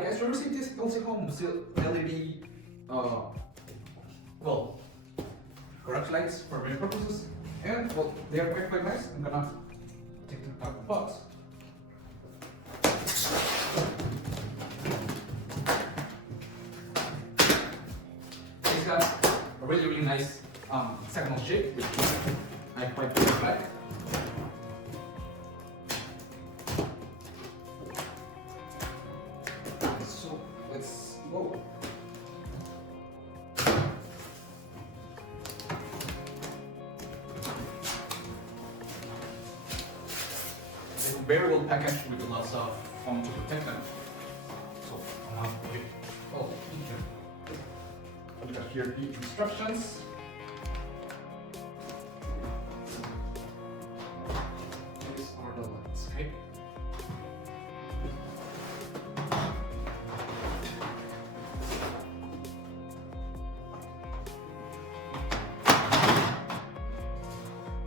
Hi guys, we received this LZHOME LED well, garage lights for many purposes, and well, they are quite nice. I'm gonna take them out of the box. It's got a really nice hexagonal shape, which I quite like. So let's go. Very well packaged with lots of foam to protect them. So look at here the instructions. These are the lights, okay?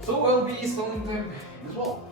So I'll be installing them as well.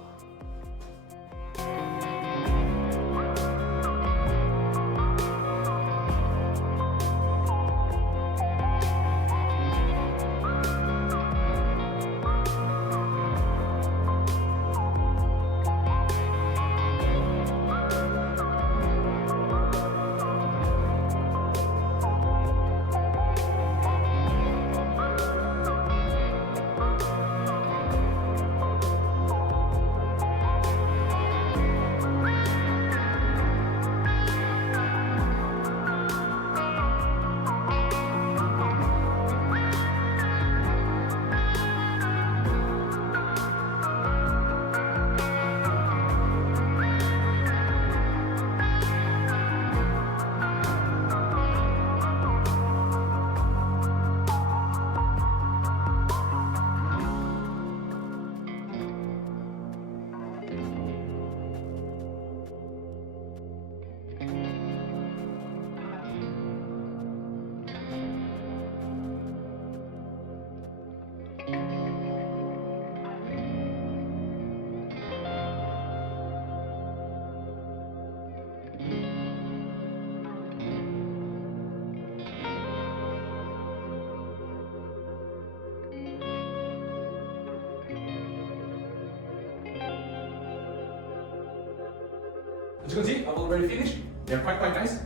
As you can see, I've already finished. They're quite nice.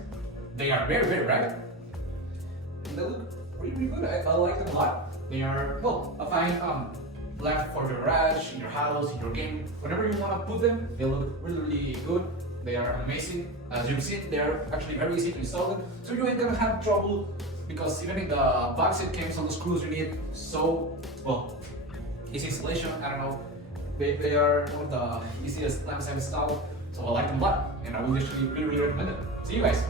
They are very bright. And they look really good. I like them a lot. They are, well, a fine lamp for your garage, in your house, in your game. Whenever you want to put them, they look really good. They are amazing. As you've seen, they are actually very easy to install them. So you ain't gonna have trouble, because even in the box it comes on the screws you need. So, well, easy installation, I don't know. They are one of the easiest lamps I've installed. So I like them a lot, and I will actually really recommend them. See you guys!